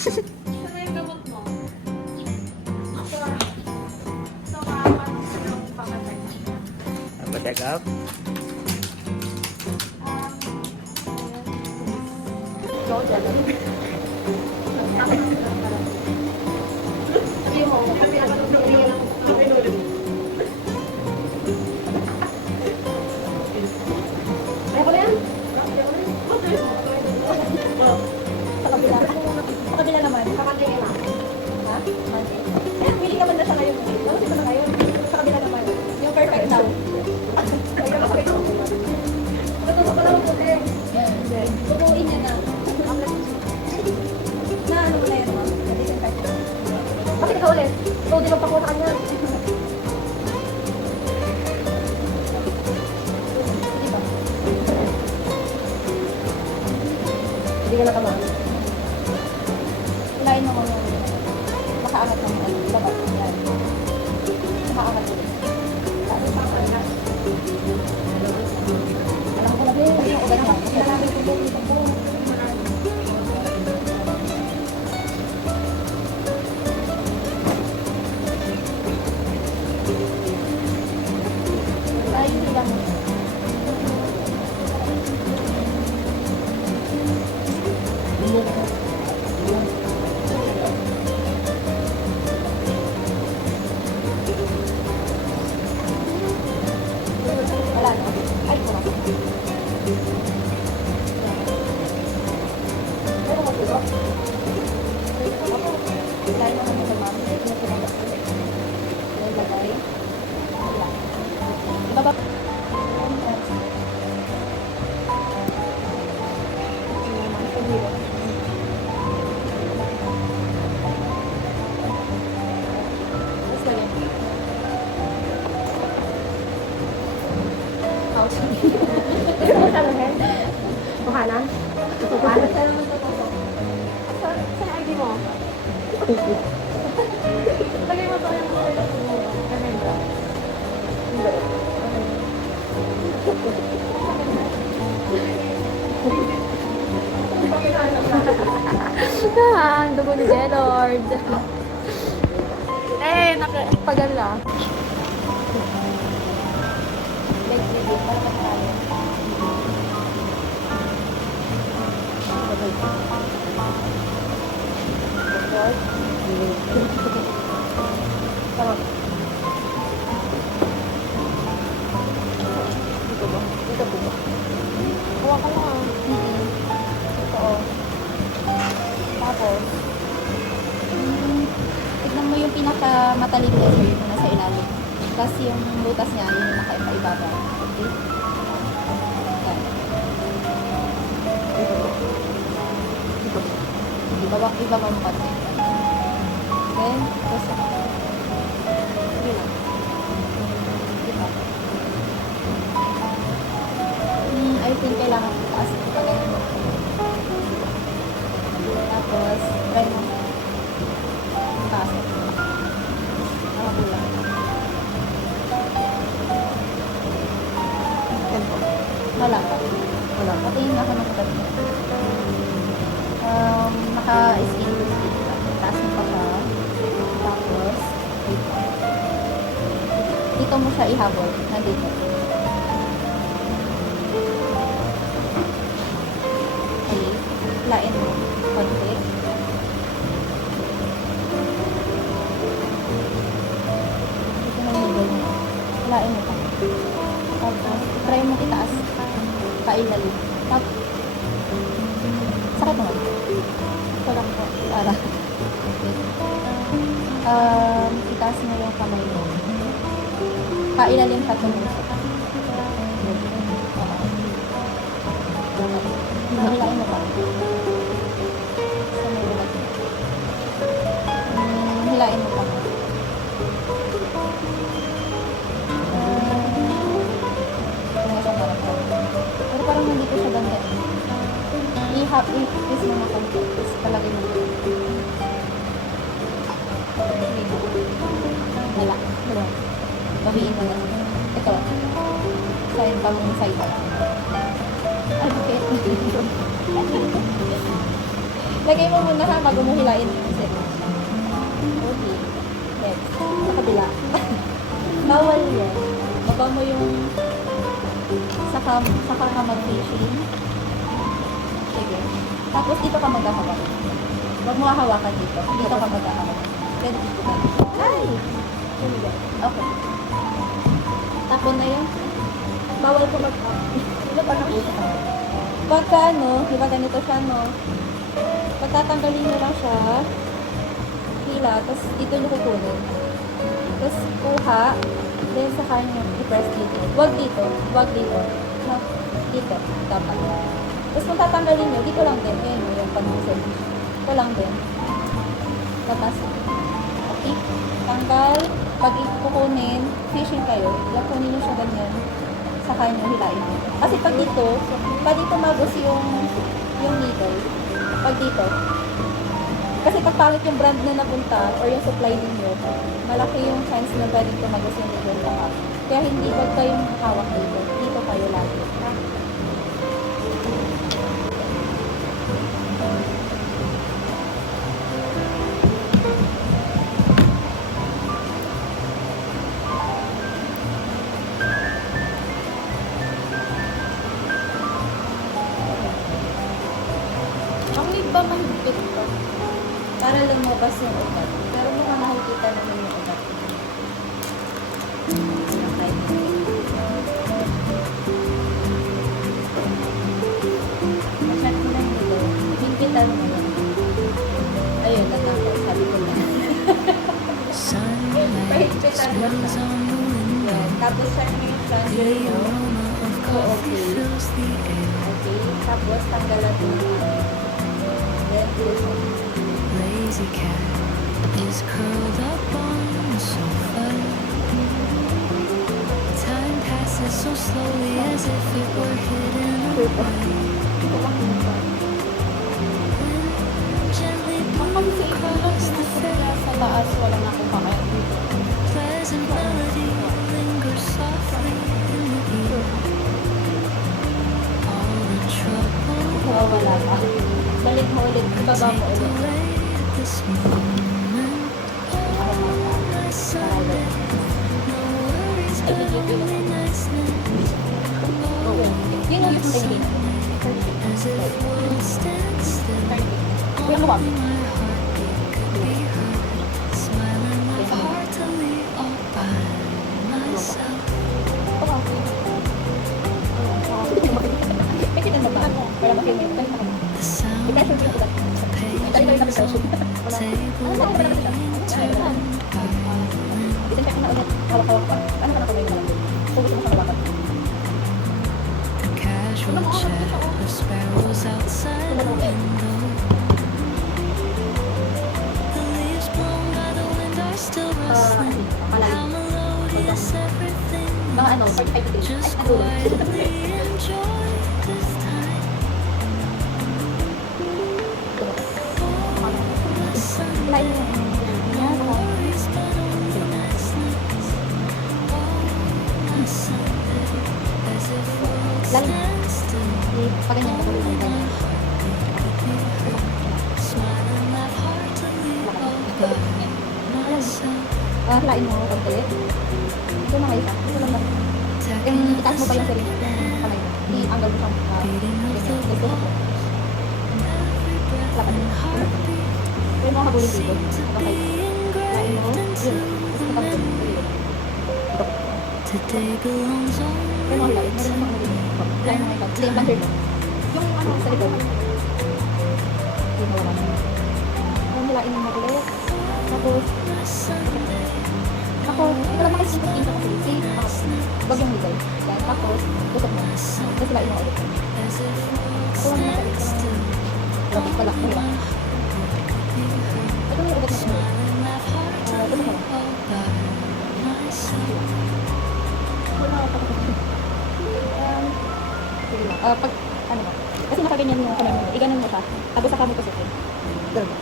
Ano yung gamot mo? So, ano papatay? Pacheck up. Go, dyan. Kasi mo, kasi ako ay, ako na yan? Sa kabila. Sa kabila naman. Sa kabila na. Ha? Eh, pili ka man na siya ngayon. Ano siya na ngayon? Sa kabila naman. Yung perfect now. Ayun, okay. Tutusok ko lang ito eh. Tukuin niya na. Na ano mo na yun? Bakit ikaw ulit? So, di magpakuha sa kanya. Hindi ka nakamaan. Ilain mo muna. Makaangat mo muna. Labas. Yan. Makaangat mo. Alam ko na din. Alam ko na din. Alam ko na din. Ayun lang. Wala na. Ay, ko na. Pero mo dito. Ilay mo naman sa mami. Ito na pinagak ko. Ilagay. Ibaba. Bukanan? Bukanan? Saan ID mo? Lagay mo to yung camera. Ang dugo ni Lord. Eh, nakapagala. Like, baby, para tayo. Tama. Dito ba? Dito po ba? Kuha ka lang. Ito o. Tapos, tignan mo yung pinakamatalim letter yun na sa ilalim. Tapos yung butas niya, yun yung nakaibaba. Okay? Yan. Ibaba mo pa. Then, tapos, sige lang. Diba? I think kailangan itaas mo pa ganyan. Tapos, try mo. Taas. Nakakulang. Wala pa. Wala. Patingin ako ng ugat mo. Naka-skin to skin pa. Taas mo pa siya. Tapos, dito mo siya ihabol. Nandito. Okay. Lain mo. Konti. Dito na yung middle mo. Lain mo pa. Tapos, try mo itaas. Kailalim. Tapos, sakit naman. Ito lang po. Para. Itaas mo yung kamay mo. Kailalim pa tumusok. Hilain mo pa. Sa may ulat mo. Hilain mo pa. Pero parang hindi ko siya ganda. I-twist mo na konti. Twist palagay mo. Wala. Wala. Babiin mo lang. Ito. Side pa mong side. Ay, okay. Lagay mo muna ha, bago mo hilain yung settings. Okay. Next. Sa kabila. Bawal yan. Baba mo yung saka ka mag-fishing. Sige. Tapos dito ka maghahawak. Huwag mo hahawakan dito. Dito ka maghahawak. Then dito ka. Ay! Okay. Tapon na yun. Bawal ko Ano pa nakita? Pagka di ba ganito siya, no? Pagtatanggalin nyo lang siya, hila, tapos dito nyo kukunin. Tapos kuha, then saka nyo i-press dito. Wag dito. No, dito, dapat. Tapos kung tatanggalin nyo, dito lang din. Ngayon mo yung pag-usap. Ito lang din. Tapos, okay? Tanggal. Pag kukunin, fishing kayo, lakunin nyo siya ganyan. Saka nyo hilain. Kasi pag dito magos yung needle. Pag dito. Kasi pag pangit yung brand na napunta or yung supply ninyo, malaki yung chance na pwedeng tumagos yung needle baka. Kaya hindi wag kayong hawak dito. Dito kayo lagi. Ba mahigpit ko? Para lumabas yung ugat. Pero mukhang nakikita naman yung ugat. Okay. Masyad mo lang nito. Higpitan mo lang. Ayun, natapos. Sabi ko na. Pahigpitan mo siya. Yan. Tapos siya yung transfer mo. So, okay. Okay. Tapos tanggalan mo na. Lazy cat is curled up on the sofa. Time passes so slowly as if it were hidden away. Gently blows across the face. Sa taas, wala na akong kamay. Pleasant melody lingers softly in the ear. All the trouble Wala ka. Balik mo ulit. Ibaba mo ulit. away at this moment. Oh, my Sunday. No worries, but only niceness. Oh, Yun yung tingin. as if world stands still. Kuya mo My heartbeat could be heard, smiling laugh heartily all by myself. May kitan ba ba? Para makimit. The sound I-pressure mo yung ugat. Tayo na yung pressure. table being turned by Disinfect na ulit. Hawak-hawak pa. Ano ka na kamay mo lang? Kung gusto mo sa hawakan. a casual chat of sparrows outside the window. The leaves blown by the wind are still rustling. How melodious everything Mga ano, is. 45 degrees. Just Ay, dulo. quietly enjoy this time. Oh, my Sunday. Hilain mo. Yan. No worries, but only niceness. Oh, my Sunday. As if world Lalim. stands still. Paganyan mo tuloy ng ganyan. Smiling laugh heartily all by myself. Hilain mo. Konti. Ito na kayo. Ito lang na. Itaas mo pa yung sarili. Kamay mo. I-angle mo siyang. Beating of the Ito. and every breath and heartbeat Pwede mo habulin dito. seem to Okay. be Hilain mo. engraved Yun. into Tapos the ito. memory. Today belongs Pwede mo only hilain. Meron mo dito. Hilain mo ngayon. Hindi, yung plunger mo. Yung ano sa likod. Hindi mo wala. Yung hilain mo ulit. Tapos, my Sunday. ito lang makikita dito kasi. See? Wag yung middle. Yan. Tapos, tusok mo. Tapos hilain mo ulit. As if world Ito lang stands makikita. still. Wala. Wala. Wala. Ito yung ugat mo. Smiling laugh heartily Tusok mo. all by myself. Wala ako pa. Sige lang. Pag, ano ba? Kasi nakaganyan yung kamay mo. Iganon mo siya. Tapos saka mo tusukin. Ganun.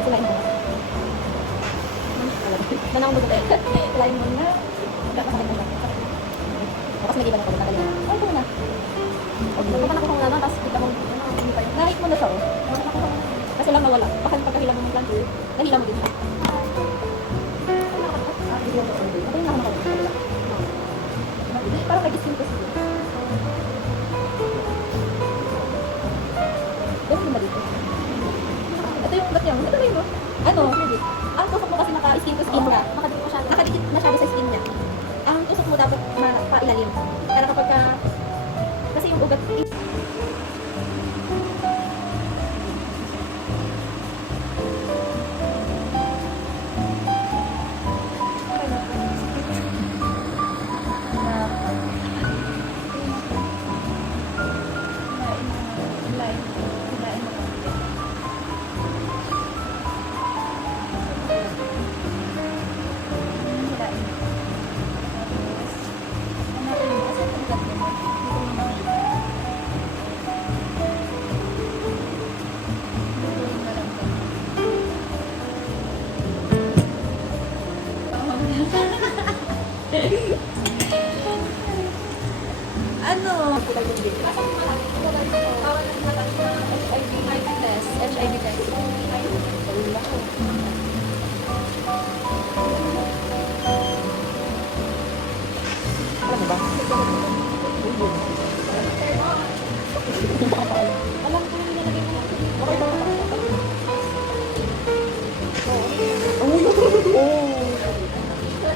Hilain mo na. Nanang mo na. Hilain mo na. Kakasakit mo na. Tapos may iba na ko. Nakaganyan. Ay, ito na. Pag nakuha ko ng lama, tapos kita mo. Nahit mo na siya, oh. Kasi lang nawala. Baka pagkahila mo ng planter, nahila mo din siya. Parang nag-skin kasi. Ganun ba dito? Ito yung ugat niya. Ito na yun, no? Ano? Ang tusok mo kasi naka-skin to skin ka. Nakadikit masyado sa skin niya. Ang tusok mo dapat pailalim. Para kapag ka... Kasi yung ugat... Ano? HIV test. Alam mo ba? Alam ko yung nilagay mo. Okay ba?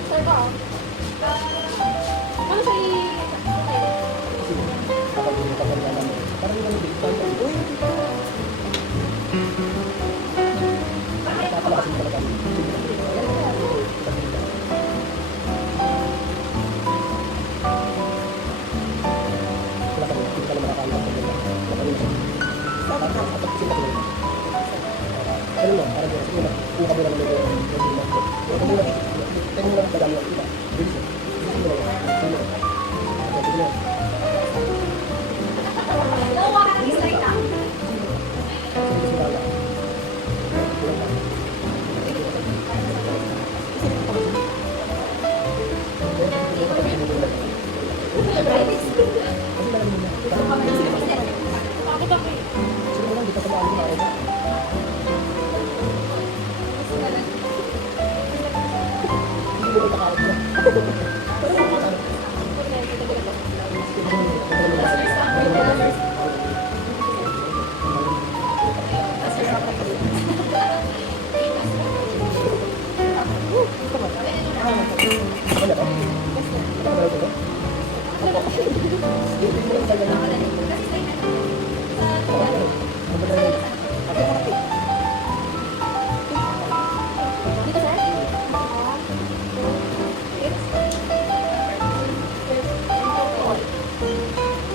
Sir ba? Ano siya Kapag hindi ka pala alam mo. Parang yung hindi ka alam. Uy! Napapalakasin talaga. Wala ka hindi ka naman nakakala. Ano mo? Parang yung sige na. Kung ka mo naman yung tayo mo lang sa dami. Bilis mo. dito, sir?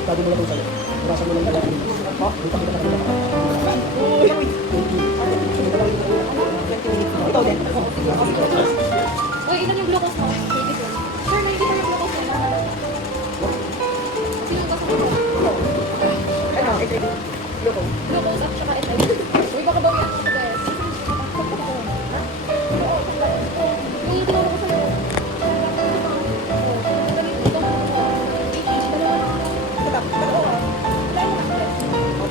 Bago mo na itong sa'yo. Nasa mo lang talaga. Dito kita na kita. Ito din. Uy, ilan yung glucose mo? Sir, nakikita yung glucose mo. Sino ba sa Ano? Ito. Loko. glucose at saka ito? Uy, baka bawian mo sa test. Uy, tinuro ko sa'yo.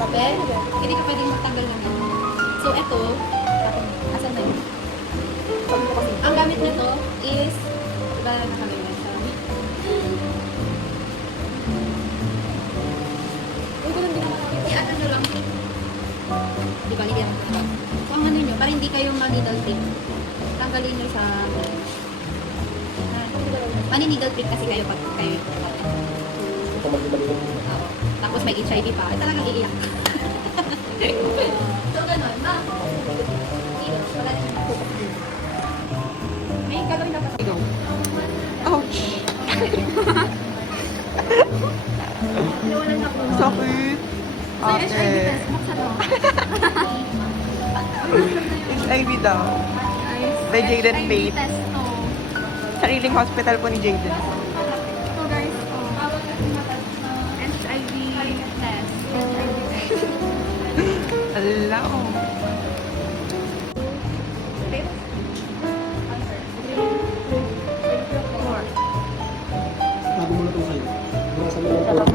Ben, hindi ka pwedeng magtanggal ng yan. So, ito, asan na yun? Ang gamit nito is, iba na kami ba siya? Uy, ganun din naman. I-ano nyo lang. Di ba, hindi naman. So, ang ano nyo, para hindi kayo ma-needle prick. Tanggalin nyo sa... Mani-needle prick kasi kayo pag kayo. Ito magbibalik. Oo. Tapos may HIV pa. Ay, talagang iiyak. So, ganun. Dito, wala na siya. May gagawin dapat ako. Ouch! Nawalan ako. Sakit! May HIV Ate! test. Buksan mo. HIV daw. By Jaden HIV Faith. test to. Sariling hospital po ni Jaden. Ito guys, HIV test. Ala, oh. Bago mo na itong sa'yo. Nasa mo lang.